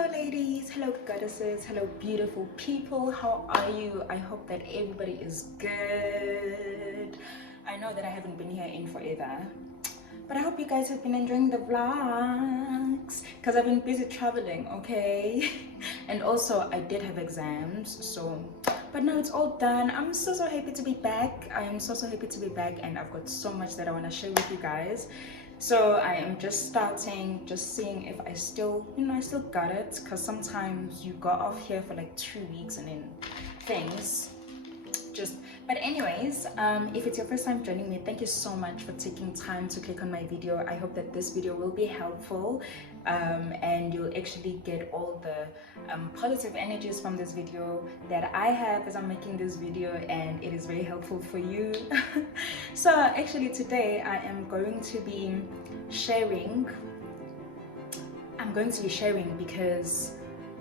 Hello ladies, hello goddesses, hello beautiful people. How are you? I hope that everybody is good. I know that I haven't been here in forever, but I hope you guys have been enjoying the vlogs because I've been busy traveling, okay? And also I did have exams, but now it's all done. I'm so happy to be back. I am so happy to be back, and I've got so much that I want to share with you guys. So I am just starting, just seeing if I still, I still got it, because sometimes you go off here for like 2 weeks and then things just, but anyways, if it's your first time joining me, thank you so much for taking time to click on my video. I hope that this video will be helpful, and you'll actually get all the positive energies from this video that I have as I'm making this video, and it is very helpful for you. So actually today I am going to be sharing because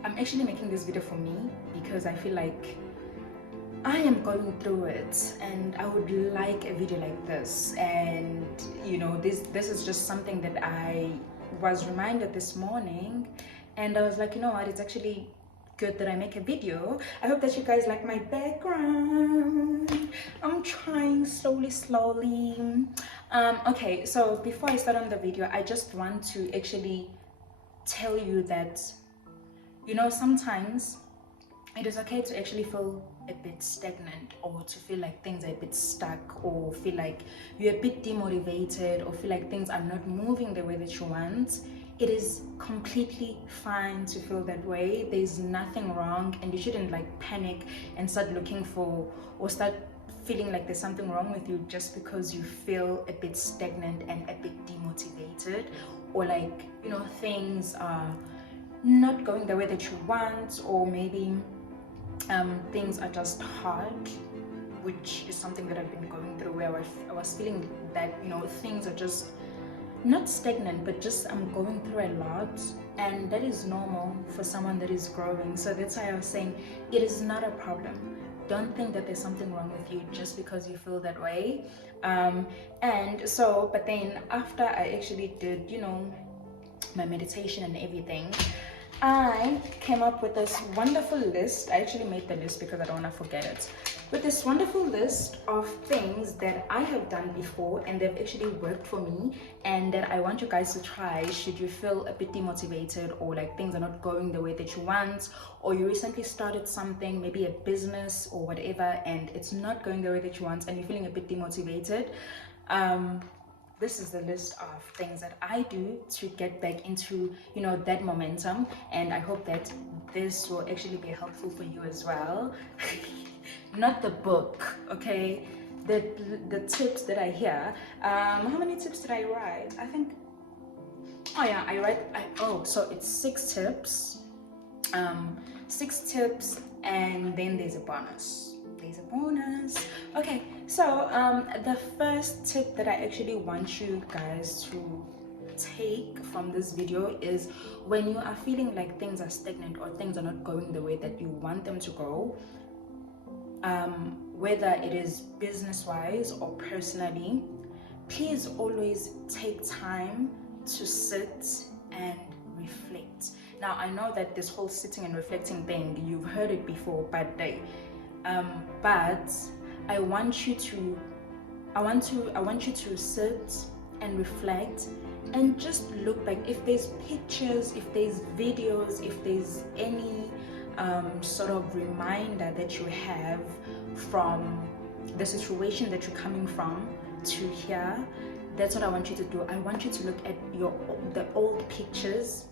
I'm actually making this video for me, because I feel like I am going through it and I would like a video like this. And this is just something that I was reminded this morning, and I was like, you know what, it's actually good that I make a video. I hope that you guys like my background. I'm trying slowly. Okay, so before I start on the video, I just want to actually tell you that sometimes it is okay to actually feel a bit stagnant, or to feel like things are a bit stuck, or feel like you're a bit demotivated, or feel like things are not moving the way that you want. It is completely fine to feel that way. There's nothing wrong, and you shouldn't like panic and start looking for, or start feeling like there's something wrong with you just because you feel a bit stagnant and a bit demotivated, or like things are not going the way that you want, or maybe things are just hard, which is something that I've been going through, where I was feeling that things are just not stagnant, but just I'm going through a lot, and that is normal for someone that is growing. So that's why I was saying it is not a problem. Don't think that there's something wrong with you just because you feel that way. But then after I actually did my meditation and everything, I came up with this wonderful list. I actually made the list because I don't want to forget it. With this wonderful list of things that I have done before, and they've actually worked for me, and that I want you guys to try should you feel a bit demotivated, or like things are not going the way that you want, or you recently started something, maybe a business or whatever, and it's not going the way that you want, and you're feeling a bit demotivated. This is the list of things that I do to get back into that momentum, and I hope that this will actually be helpful for you as well. Not the book, okay? The tips that I hear. How many tips did I write? I think, oh yeah, so it's 6 tips. 6 tips, and then there's a bonus. Okay, so the first tip that I actually want you guys to take from this video is, when you are feeling like things are stagnant, or things are not going the way that you want them to go, whether it is business-wise or personally, please always take time to sit and reflect. Now, I know that this whole sitting and reflecting thing, you've heard it before, but I want you to sit and reflect, and just look back. If there's pictures, if there's videos, if there's any sort of reminder that you have from the situation that you're coming from to here, that's what I want you to do. I want you to look at the old pictures.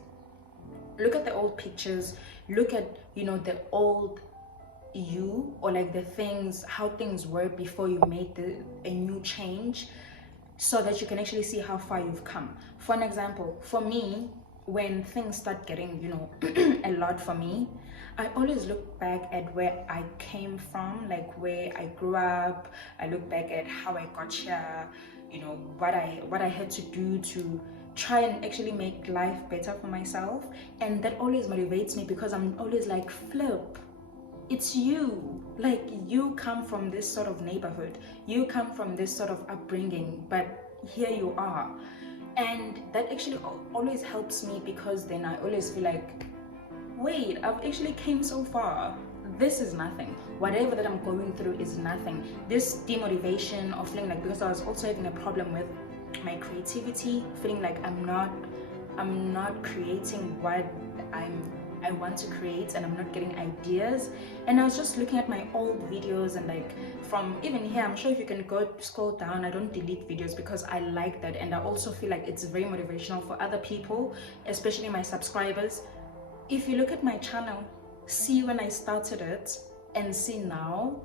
Look at the old pictures. Look at the old you, or like the things, how things were before you made a new change, so that you can actually see how far you've come. For an example, for me, when things start getting a lot for me, I always look back at where I came from, like where I grew up. I look back at how I got here, what I had to do to try and actually make life better for myself. And that always motivates me, because I'm always like, flip, it's you. Like, you come from this sort of neighborhood, you come from this sort of upbringing, but here you are. And that actually always helps me, because then I always feel like wait, I've actually came so far. This is nothing. Whatever that I'm going through is nothing. This demotivation or feeling like, because I was also having a problem with my creativity, feeling like I'm not creating what I want to create, and I'm not getting ideas. And I was just looking at my old videos, and like from even here, I'm sure if you can go scroll down, I don't delete videos because I like that, and I also feel like it's very motivational for other people, especially my subscribers. If you look at my channel, see when I started it and see now,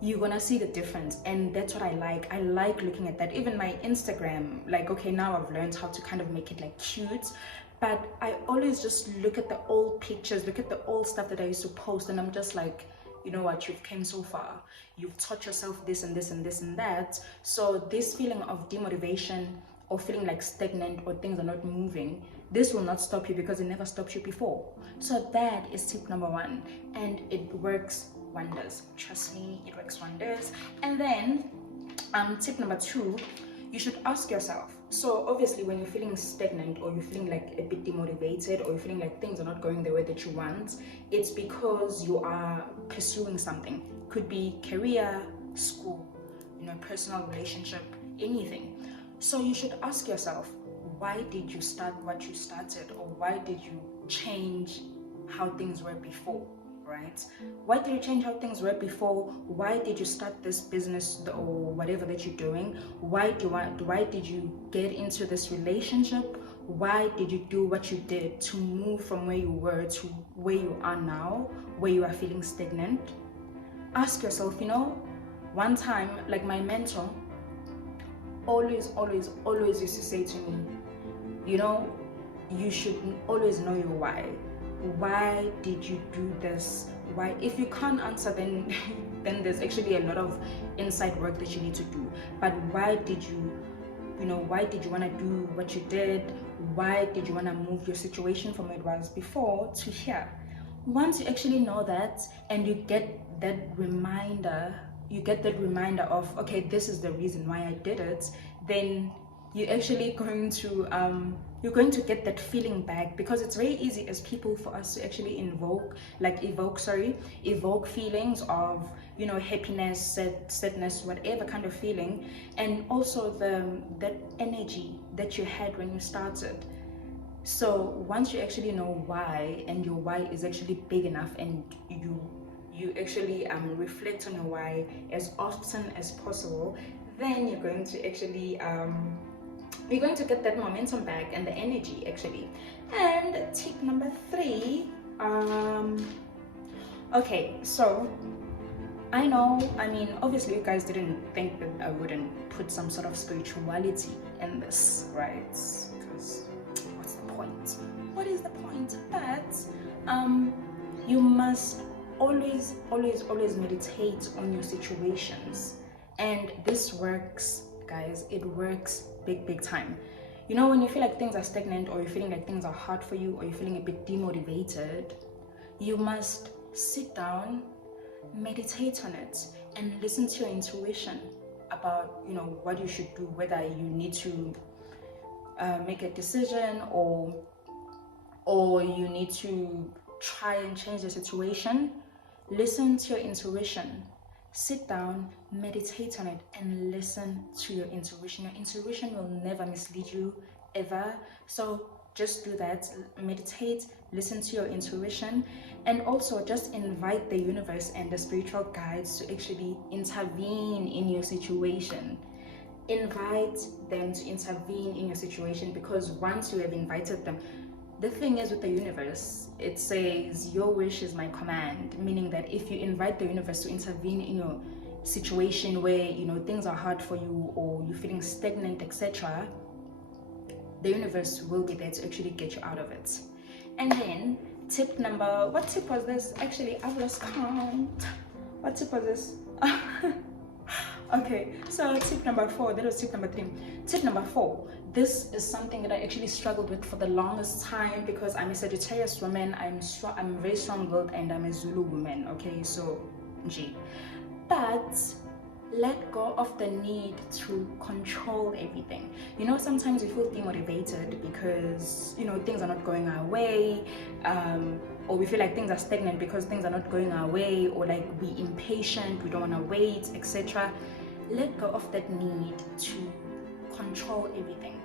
you're gonna see the difference. And that's what I like looking at that. Even my Instagram, like, okay, now I've learned how to kind of make it like cute, but I always just look at the old pictures, look at the old stuff that I used to post, and I'm just like, you know what, you've came so far, you've taught yourself this and this and this and that. So this feeling of demotivation or feeling like stagnant or things are not moving, this will not stop you because it never stopped you before. So that is tip number 1, and it works wonders. Trust me, it works wonders. And then tip number 2, you should ask yourself. So obviously when you're feeling stagnant or you're feeling like a bit demotivated or you're feeling like things are not going the way that you want, it's because you are pursuing something. Could be career, school, personal relationship, anything. So you should ask yourself, why did you start what you started, or why did you change how things were before, right? Why did you change how things were before? Why did you start this business or whatever that you're doing? Why did you get into this relationship? Why did you do what you did to move from where you were to where you are now, where you are feeling stagnant? Ask yourself, one time, like my mentor always used to say to me, you should always know your why. Why did you do this? Why? If you can't answer, then then there's actually a lot of inside work that you need to do. But why did you want to do what you did? Why did you want to move your situation from where it was before to here? Once you actually know that, and you get that reminder of, okay, this is the reason why I did it, then you're actually going to get that feeling back, because it's very easy as people for us to actually evoke feelings of happiness, sadness, whatever kind of feeling, and also that energy that you had when you started. So once you actually know why, and your why is actually big enough, and you actually reflect on your why as often as possible, then you're going to actually get that momentum back and the energy actually. And tip number 3, okay, so obviously you guys didn't think that I wouldn't put some sort of spirituality in this, right? Because what's the point? What is the point? But you must always meditate on your situations, and this works, guys. It works big time. When you feel like things are stagnant, or you're feeling like things are hard for you, or you're feeling a bit demotivated, you must sit down, meditate on it, and listen to your intuition about what you should do, whether you need to make a decision, or you need to try and change the situation. Listen to your intuition. Sit down, meditate on it, and listen to your intuition. Your intuition will never mislead you, ever. So just do that. Meditate, listen to your intuition, and also just invite the universe and the spiritual guides to actually intervene in your situation. Invite them to intervene in your situation, because once you have invited them, the thing is with the universe, it says your wish is my command, meaning that if you invite the universe to intervene in your situation where things are hard for you, or you're feeling stagnant, etc., the universe will be there to actually get you out of it. And then what tip was this? Actually, I've lost count. What tip was this? Okay, so tip number 4, that was tip number 3. Tip number 4, this is something that I actually struggled with for the longest time, because I'm a Sagittarius woman, I'm very strong-willed, and I'm a Zulu woman, okay, so G. But let go of the need to control everything. You know, sometimes we feel demotivated because, you know, things are not going our way, or we feel like things are stagnant because things are not going our way, or like we impatient, we don't want to wait, etc. Let go of that need to control everything.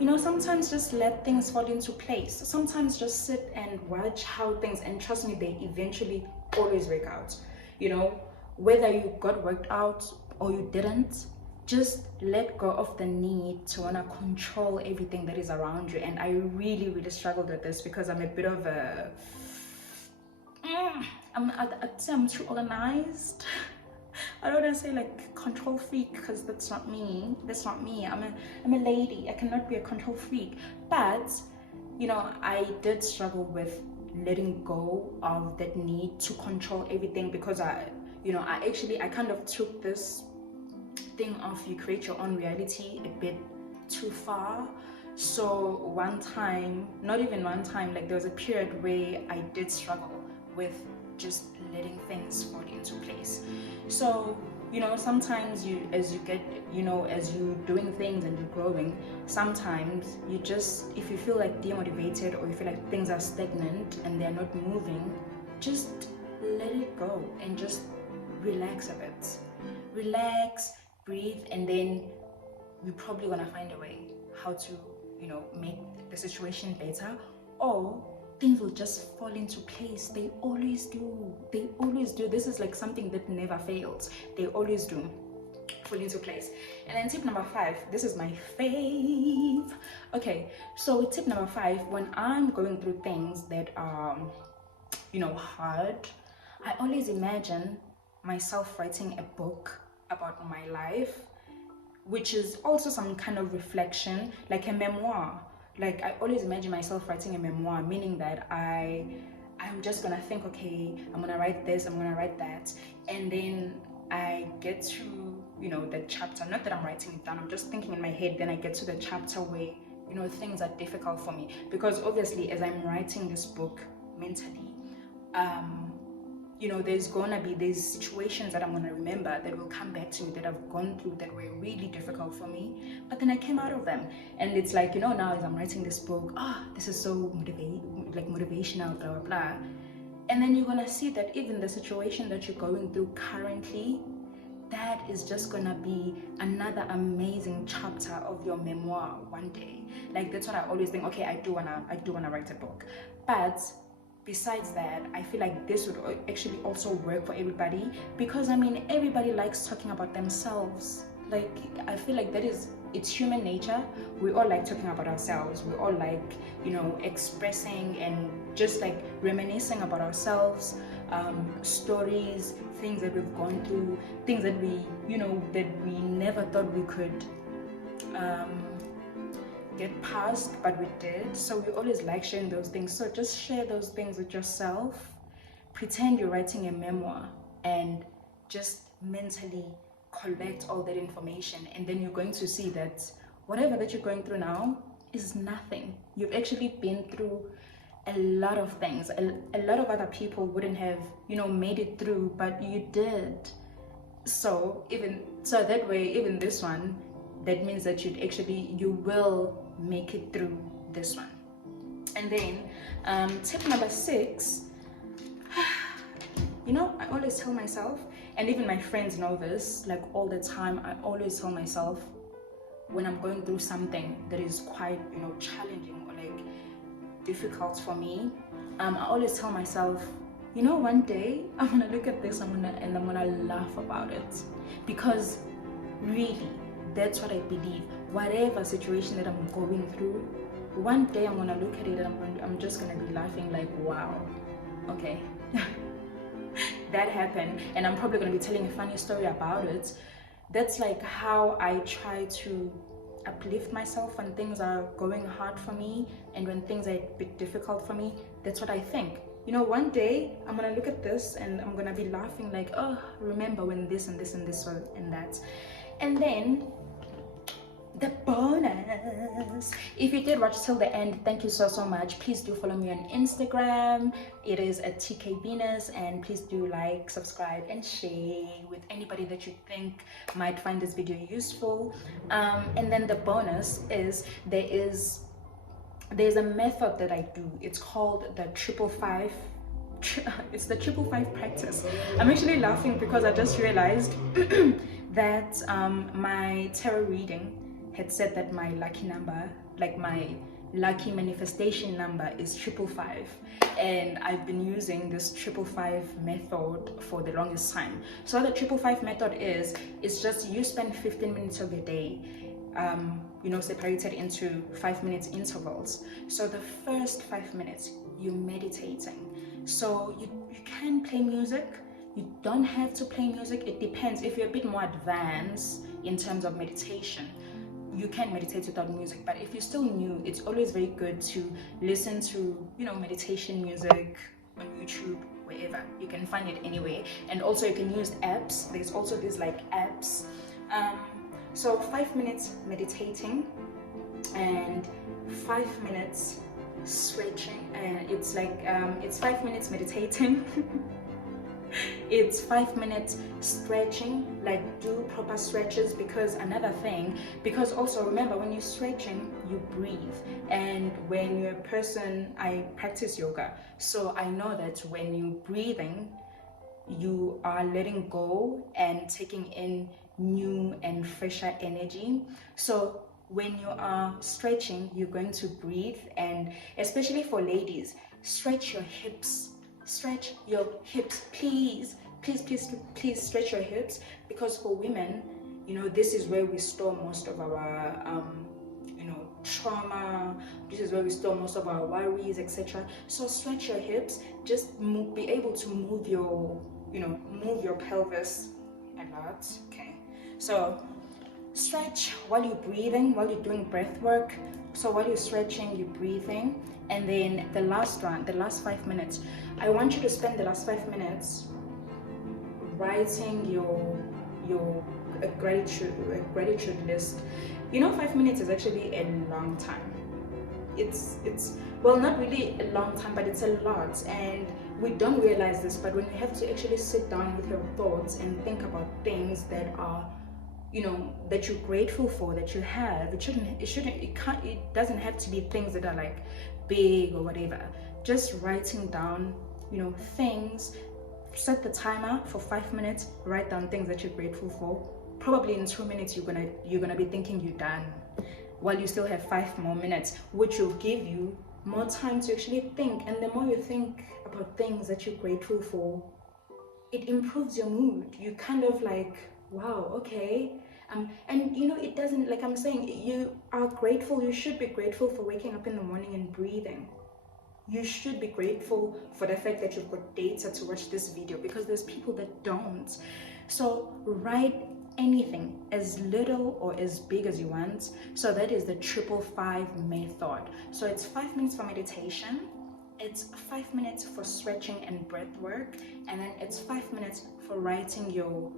You know, sometimes just let things fall into place. Sometimes just sit and watch how things, and trust me, they eventually always work out. You know, whether you got worked out or you didn't, just let go of the need to want to control everything that is around you. And I really, really struggled with this because I'm a bit of a, I'd say I'm too organized. I don't want to say like control freak because that's not me. I'm a lady. I cannot be a control freak. But, you know, I did struggle with letting go of that need to control everything, because I kind of took this thing of you create your own reality a bit too far. So one time, not even one time, like there was a period where I did struggle with just letting things fall into place. So, you know, sometimes as you're doing things and you're growing, sometimes you just, if you feel like demotivated or you feel like things are stagnant and they're not moving, just let it go and just relax a bit. Relax, breathe, and then you're probably gonna find a way how to, you know, make the situation better, or things will just fall into place. They always do. This is like something that never fails. They always do fall into place. And then tip number 5, this is my fave. Okay, so with tip number 5, when I'm going through things that are, you know, hard, I always imagine myself writing a book about my life, which is also some kind of reflection, like a memoir. Like I always imagine myself writing a memoir, meaning that I'm just gonna think, okay, I'm gonna write this, I'm gonna write that, and then I get to, you know, the chapter, not that I'm writing it down, I'm just thinking in my head, then I get to the chapter where, you know, things are difficult for me, because obviously as I'm writing this book mentally, you know, there's gonna be these situations that I'm gonna remember that will come back to me, that I've gone through, that were really difficult for me, but then I came out of them. And it's like, you know, now as I'm writing this book, this is so motivational, blah blah blah, and then you're gonna see that even the situation that you're going through currently, that is just gonna be another amazing chapter of your memoir one day. Like that's what I always think. Okay, I do wanna write a book, but besides that, I feel like this would actually also work for everybody, because I mean, everybody likes talking about themselves. Like I feel like it's human nature. We all like talking about ourselves. We all like, you know, expressing and just like reminiscing about ourselves, stories, things that we've gone through, things that we never thought we could get past, but we did. So we always like sharing those things. So just share those things with yourself. Pretend you're writing a memoir and just mentally collect all that information, and then you're going to see that whatever that you're going through now is nothing. You've actually been through a lot of things. A lot of other people wouldn't have, you know, made it through, but you did. So that way, even this one, that means that you will make it through this one. And then tip number 6, you know, I always tell myself, and even my friends know this, like all the time, I always tell myself when I'm going through something that is quite, you know, challenging or like difficult for me, I always tell myself, you know, one day I'm gonna look at this, I'm gonna laugh about it, because really, that's what I believe. Whatever situation that I'm going through, one day I'm gonna look at it and I'm just gonna be laughing like, wow, okay, that happened, and I'm probably gonna be telling a funny story about it. That's like how I try to uplift myself when things are going hard for me, and when things are a bit difficult for me. That's what I think. You know, one day I'm gonna look at this and I'm gonna be laughing like, oh, remember when this and this and this and that. And then the bonus. If you did watch till the end, thank you so much. Please do follow me on Instagram. It is at TK Venus, and please do like, subscribe, and share with anybody that you think might find this video useful. And then the bonus is there's a method that I do. It's called the 555. It's the 555 practice. I'm actually laughing because I just realized that my tarot reading had said that my lucky number, like my lucky manifestation number, is 555, and I've been using this 555 method for the longest time. So what the 555 method is, it's just you spend 15 minutes of your day separated into 5 minutes intervals. So the first 5 minutes you're meditating. So you can play music, you don't have to play music. It depends. If you're a bit more advanced in terms of meditation, you can meditate without music. But if you're still new, it's always very good to listen to meditation music on YouTube, wherever you can find it anyway. And also you can use apps. There's also these like apps. So 5 minutes meditating and 5 minutes stretching, and it's like it's 5 minutes meditating. It's 5 minutes stretching, like do proper stretches, because also remember, when you're stretching you breathe, and when you're a person, I practice yoga, so I know that when you're breathing you are letting go and taking in new and fresher energy. So when you are stretching, you're going to breathe, and especially for ladies, stretch your hips. Stretch your hips, please stretch your hips, because for women, this is where we store most of our trauma. This is where we store most of our worries, etc. So stretch your hips. Just be able to move your pelvis a lot. Okay, so stretch while you're breathing, while you're doing breath work. So while you're stretching, you're breathing. And then the last 5 minutes, I want you to spend the last 5 minutes writing your gratitude list. 5 minutes is actually a long time. It's well, not really a long time, but it's a lot, and we don't realize this. But when you have to actually sit down with your thoughts and think about things that are that you're grateful for, that you have, it doesn't have to be things that are like big or whatever. Just writing down things. Set the timer for 5 minutes, write down things that you're grateful for. Probably in 2 minutes you're gonna be thinking you're done, while you still have 5 more minutes, which will give you more time to actually think. And the more you think about things that you're grateful for, it improves your mood. You kind of like, wow, okay. And it doesn't, like I'm saying, you are grateful. You should be grateful for waking up in the morning and breathing. You should be grateful for the fact that you've got data to watch this video, because there's people that don't. So write anything, as little or as big as you want. So that is the 555 method. So it's 5 minutes for meditation, it's 5 minutes for stretching and breath work, and then it's 5 minutes for writing your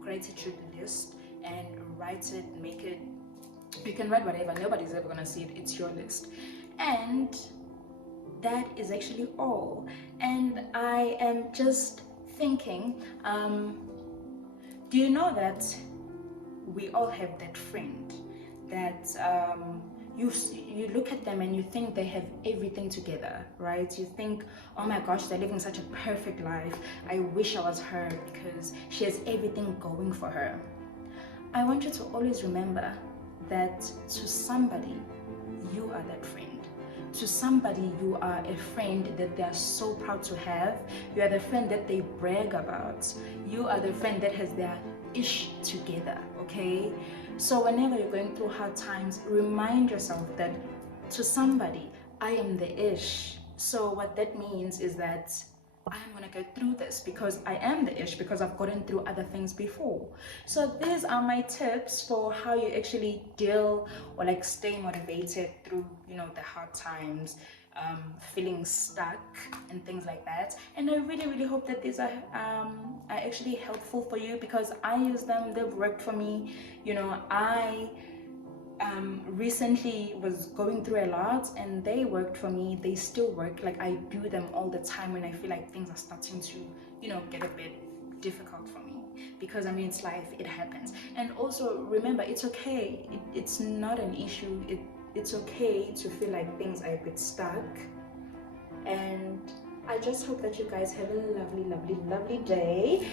gratitude list. And write it, make it, you can write whatever, nobody's ever gonna see it, it's your list. And that is actually all. And I am just thinking, do you know that we all have that friend that you look at them and you think they have everything together, right? You think, oh my gosh, they're living such a perfect life. I wish I was her, because she has everything going for her. I want you to always remember that to somebody, you are that friend. To somebody, you are a friend that they are so proud to have. You are the friend that they brag about. You are the friend that has their ish together, okay? So whenever you're going through hard times, remind yourself that to somebody, I am the ish. So what that means is that I'm gonna go through this because I am the ish, because I've gotten through other things before. So these are my tips for how you actually deal or like stay motivated through the hard times, feeling stuck and things like that. And I really hope that these are actually helpful for you, because I use them, they've worked for me. I recently was going through a lot, and they worked for me. They still work. Like, I do them all the time when I feel like things are starting to, you know, get a bit difficult for me, because I mean, it's life, it happens. And also remember, it's okay, it's not an issue. It's okay to feel like things are a bit stuck. And I just hope that you guys have a lovely, lovely, lovely day.